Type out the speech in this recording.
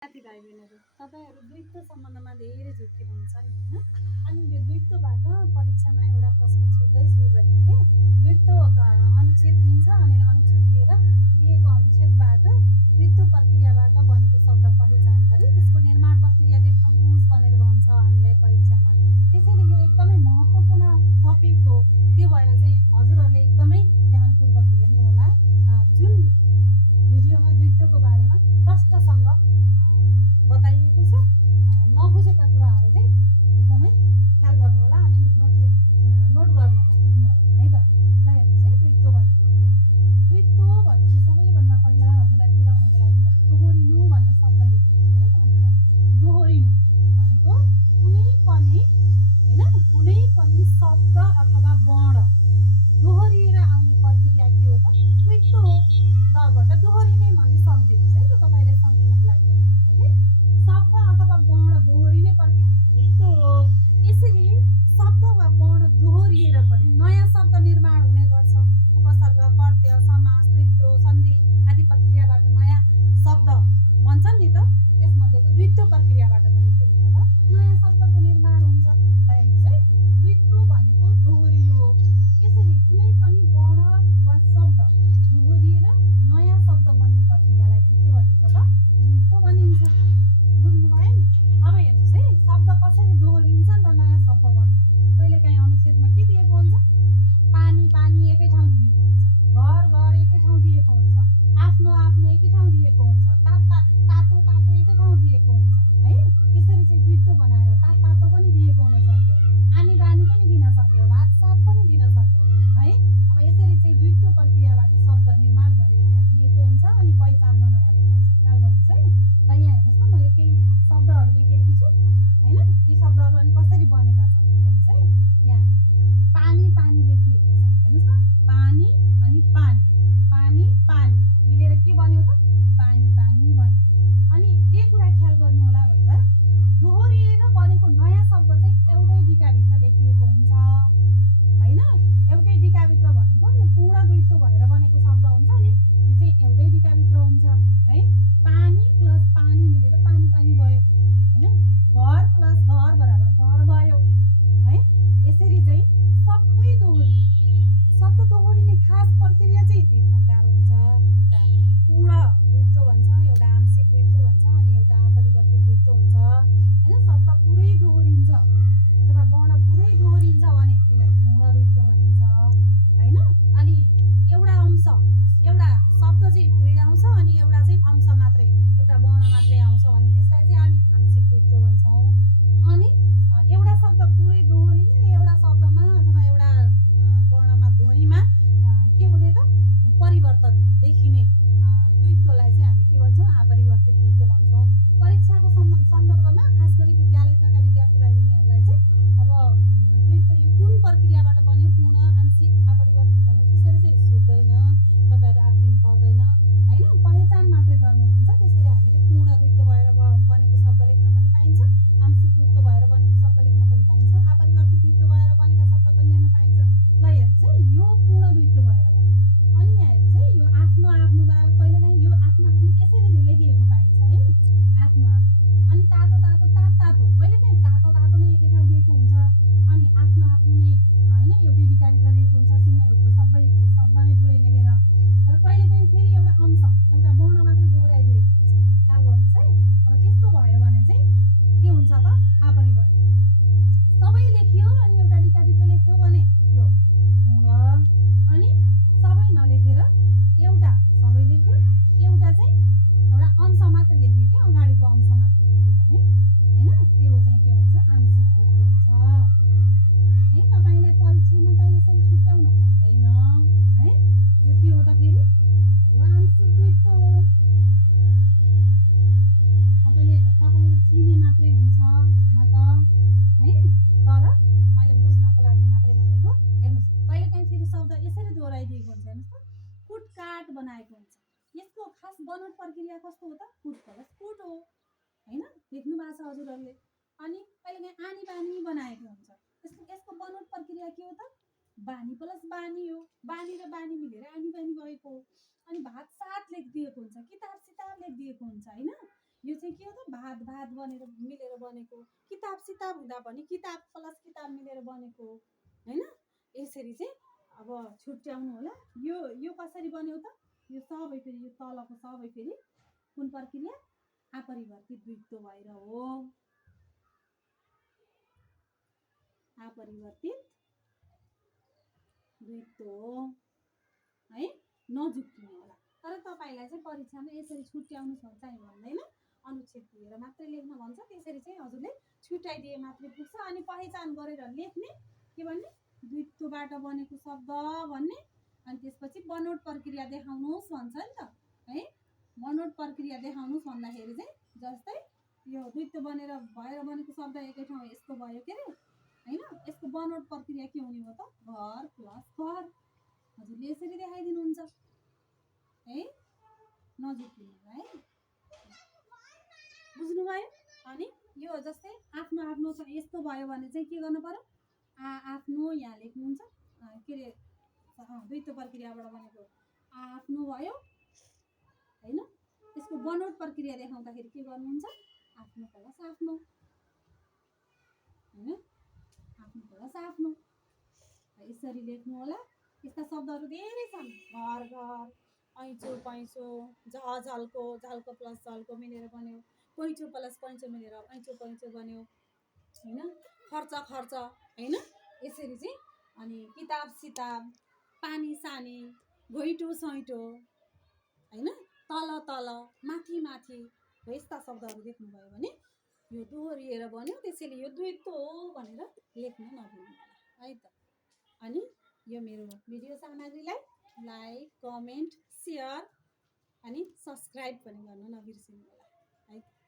साथीभाइ-बहिनीहरू, तपाईँहरू द्वैत सम्बन्धमा धेरै झुक्किनुहुन्छ नि, होइन? अनि यो द्वैतबाट परीक्षामा एउटा प्रश्न छुट्दै छुट्दैन के? द्वैत अनुच्छेद दिन्छ अनि अनुच्छेद लिएर दिएको अनुच्छेदबाट द्वैत प्रक्रियाबाट बनेको शब्द पहिचान गरी त्यसको निर्माण प्रक्रिया देखाउनुहोस् भनेर भन्छ हामीलाई परीक्षामा। त्यसैले यो एकदमै महत्त्वपूर्ण टपिक हो। त्यो भएर चाहिँ हजुरहरूले एकदमै ध्यानपूर्वक हेर्नुहोला। जुन भिडियोमा द्वैतको बारेमा प्रष्टसँग बताइएको छ, नबुझेका कुराहरू चाहिँ एकदमै ख्याल गर्नुहोला अनि नोट गर्नुहोला, टिप्नुहोला है त। ल हेर्नुहोस् है, द्वैत भनेको के हो? द्वैत भनेको सबैभन्दा पहिला हजुरलाई बुझाउनको लागि मैले दोहोरिनु भन्ने शब्द लेखेको छु है यहाँनिर। दोहोरिनु भनेको कुनै पनि शब्द अथवा वर्ण दोहोरिएर आउने प्रक्रिया के हो त? द्वैत हो। दबाट दोहोरिने भन्ने सम्झिनुहोस् है त, तपाईँले सम्झिनको लागि मैले शब्द अथवा वर्ण दोहोरिने प्रक्रिया द्वैत हो। यसरी शब्द वा वर्ण दोहोरिएर पनि नयाँ शब्द निर्माण हुने गर्छ। उपसर्ग, प्रत्यय, समास, द्वैत, सन्धि आदि प्रक्रियाबाट नयाँ शब्द बन्छन् नि त। त्यसमध्येको द्वैत प्रक्रियाबाट पनि के हुन्छ त? नयाँ शब्दको निर्माण हुन्छ। हेर्नुहोस् है, द्वैत भनेको दोहोरिनु हो। यसरी कुनै पनि वर्ण वा शब्द दोहोरिएर नयाँ शब्द बन्ने प्रक्रियालाई चाहिँ के भनिन्छ त? द्वैत भनिन्छ। बुझ्नुभयो नि? अब हेर्नुहोस् है, शब्द कसरी दोहोरिन्छन् र नयाँ शब्द बन्छ। कहिलेकाहीँ अनुच्छेदमा के दिएको हुन्छ? पानी पानी एकै ठाउँ दिएको हुन्छ, घर घर एकै ठाउँ दिएको हुन्छ, आफ्नो आफ्नो एकै ठाउँ दिएको हुन्छ, तातो तातो एकै ठाउँ दिएको हुन्छ है। त्यसरी चाहिँ द्वैत बनाएर तातो पनि दिएको हुन सक्यो, आनी बानी पनि दिन सक्यो, भात सात पनि दिन सक्यो है। अब यसरी चाहिँ द्वैत प्रक्रियाबाट शब्द निर्माण गरेर त्यहाँ दिएको हुन्छ अनि पहिचान गर्न भनेको हुन्छ। ख्याल गर्नुहोस् है। ल यहाँ हेर्नुहोस् न, मैले केही शब्दहरू लेखेकी छु होइन? ती शब्दहरू अनि कसरी बनेका छन् हेर्नुहोस् है। यहाँ पानी पानी लेखिएको छ, हेर्नुहोस् त। पानी अनि पानी, पानी पानी मिलेर के बन्यो त? पानी पानी बन्यो। अनि के कुरा ख्याल गर्नु होला भन्दा दोहोरिएर बनेको नयाँ शब्द चाहिँ एउटै डिकाभित्र लेखिएको हुन्छ होइन? एउटै डिकाभित्र भनेको यो पूर्ण द्वैत भएर बनेको शब्द हुन्छ नि, यो चाहिँ एउटै डिकाभित्र हुन्छ है। पानी प्लस पानी मिलेर पानी पानी भयो होइन? घर प्लस घर बराबर घर भयो है। यसरी चाहिँ सबै दोहोरियो। शब्द दोहोरिने खास प्रक्रिया चाहिँ तीन प्रकार हुन्छ। एउटा पूर्ण द्वैत भन्छ, एउटा आंशिक द्वैत भन्छ अनि एउटा अपरिवर्तित द्वैत हुन्छ होइन? शब्द पुरै दोहोरिन्छ अथवा वर्ण पुरै दोहोरिन्छ भने त्यसलाई पूर्ण द्वैत भनिन्छ होइन? अनि एउटा अंश, एउटा शब्द चाहिँ पुरै आउँछ अनि एउटा चाहिँ अंश मात्रै, एउटा वर्ण मात्रै आउँछ भने त्यसलाई चाहिँ हामी आंशिक द्वैत भन्छौँ। अनि एउटा शब्द पुरै दोहोरिने र एउटा शब्दमा अथवा एउटा वर्णमा ध्वनिमा के हुने त? परिवर्तन देखिने द्वैतलाई चाहिँ हामी के भन्छौँ? अपरिवर्तित द्वैत भन्छौँ। परीक्षाको सन्दर्भमा खास गरी विद्यालय तहका विद्यार्थी भाइ बहिनीहरूलाई चाहिँ अब द्वैत यो कुन प्रक्रियाबाट बन्यो, पूर्ण, आंशिक, अपरिवर्तित भनेर त्यसरी चाहिँ सोध्दैन, तपाईँहरू आत्तिनु पर्दैन होइन? पहिचान मात्रै गर्नु भन्छ। त्यसरी हामीले पूर्ण द्वैत भएर बनेको शब्द लेख्न पनि पाइन्छ, आंशिक द्वैत भएर बनेको शब्द लेख्न पनि पाइन्छ, अपरिवर्तित द्वैत भएर बनेका शब्द पनि लेख्न पाइन्छ। ल हेर्नुहोस् है, यो पूर्ण द्वैत भएर बन्यो। अनि यहाँ हेर्नुहोस् है, यो आफ्नो आफ्नो बराबर कहिलेकाहीँ यो आफ्नो आफ्नो यसरी लेखिएको पाइन्छ है, आफ्नो आफ्नो। अनि तातो तातो तातो कहिलेकाहीँ तातो तातो नै एकै ठाउँ दिएको हुन्छ अनि आफ्नो आफ्नो नै होइन एउटै डिकाभित्र दिएको हुन्छ, सबै शब्द नै पुरै लेखेर। तर कहिलेकाहीँ फेरि एउटा अंश, एउटा वर्ण मात्रै दोहोऱ्याइदिएको हुन्छ। ख्याल गर्नुहोस् है। अब त्यस्तो भयो भने चाहिँ के हुन्छ त? अपरिवर्तित। सबै लेखियो अनि एउटा डिकाभित्र लेख्यो भने त्यो पूर्ण। अनि सबै नलेखेर एउटा सबै लेख्यो, एउटा चाहिँ एउटा अंश मात्र लेख्यो कि अगाडिको अंश मात्र लेख्यो भने होइन, त्यो चाहिँ के हुन्छ? आंशिक द्वैत हुन्छ है। तपाईँलाई परीक्षामा त यसरी छुट्याउन हुँदैन है। यो के हो त फेरि? यो आंशिक द्वैत हो। तपाईँले चिने मात्रै हुन्छ हुन त है, तर मैले बुझ्नको लागि मात्रै भनेको। हेर्नुहोस्, कहिलेकाहीँ फेरि शब्द यसरी दोहोऱ्याइदिएको हुन्छ। हेर्नुहोस् त, कुटकाट बनाएको हुन्छ। यसको खास बनोट प्रक्रिया कस्तो हो त? कुट प्लस कुट हो होइन? देख्नु भएको छ हजुरहरूले। अनि कहिलेकाहीँ आनी बानी बनाएको हुन्छ। यसको बनोट प्रक्रिया के हो त? बानी प्लस बानी हो। बानी र बानी मिलेर आनी बानी भएको हो। अनि भात सात लेखिदिएको हुन्छ, किताब सिताब लेखिदिएको हुन्छ होइन? यो चाहिँ के हो त भात भात बनेर मिलेर बनेको किताब सिताब हुँदा पनि किताब प्लस किताब मिलेर बनेको होइन यसरी चाहिँ अब छुट्याउनु होला यो कसरी बन्यो त यो सबै फेरि यो तलको सबै फेरि कुन प्रक्रिया अपरिवर्तित द्वित्व भएर हो अपरिवर्तित द्वित्व हो है नझुक्किने होला तर तपाईँलाई चाहिँ परीक्षामा यसरी छुट्याउनु चाहिँ भन्दैन अनुच्छेद दिएर मात्रै लेख्न भन्छ त्यसरी चाहिँ हजुरले छुट्याइदिए मात्रै पुग्छ अनि पहिचान गरेर लेख्ने के भन्ने द्वित्वबाट बनेको शब्द भन्ने अनि त्यसपछि बनोट प्रक्रिया देखाउनुहोस् भन्छ नि त है बनोट प्रक्रिया देखाउनुहोस् भन्दाखेरि चाहिँ जस्तै यो द्वित्व बनेर भएर बनेको शब्द एकै ठाउँ यस्तो भयो के अरे होइन यसको बनोट प्रक्रिया के हुने हो त घर प्लस घर हजुरले यसरी देखाइदिनुहुन्छ है नझुक्किनु है बुझ्नुभयो अनि यो जस्तै आफ्नो आफ्नो यस्तो भयो भने चाहिँ के गर्नु पर्यो आफ्नो यहाँ लेख्नुहुन्छ के अरे द्वित्व प्रक्रियाबाट बनेको आफ्नो भयो होइन यसको बनोट प्रक्रिया देखाउँदाखेरि के गर्नुहुन्छ आफ्नो प्लस आफ्नो होइन आफ्नो प्लस आफ्नो यसरी लेख्नु होला यस्ता शब्दहरू धेरै छन् घर घर ऐँचो पैँचो झल्को झल्को प्लस झल्को मिलेर बन्यो पैँचो प्लस पैँचो मिलेर ऐँचो पैँचो बन्यो होइन खर्च खर्च होइन यसरी चाहिँ अनि किताब सिताब पानी सानी घोइटो सैँटो होइन तल तल माथि माथि हो यस्ता शब्दहरू देख्नुभयो भने यो दोहोरिएर बन्यो त्यसैले यो द्वित्व हो भनेर लेख्न नभुल्नु होला है त अनि यो मेरो भिडियो सामग्रीलाई लाइक कमेन्ट सेयर अनि सब्सक्राइब पनि गर्न नबिर्सिनु होला है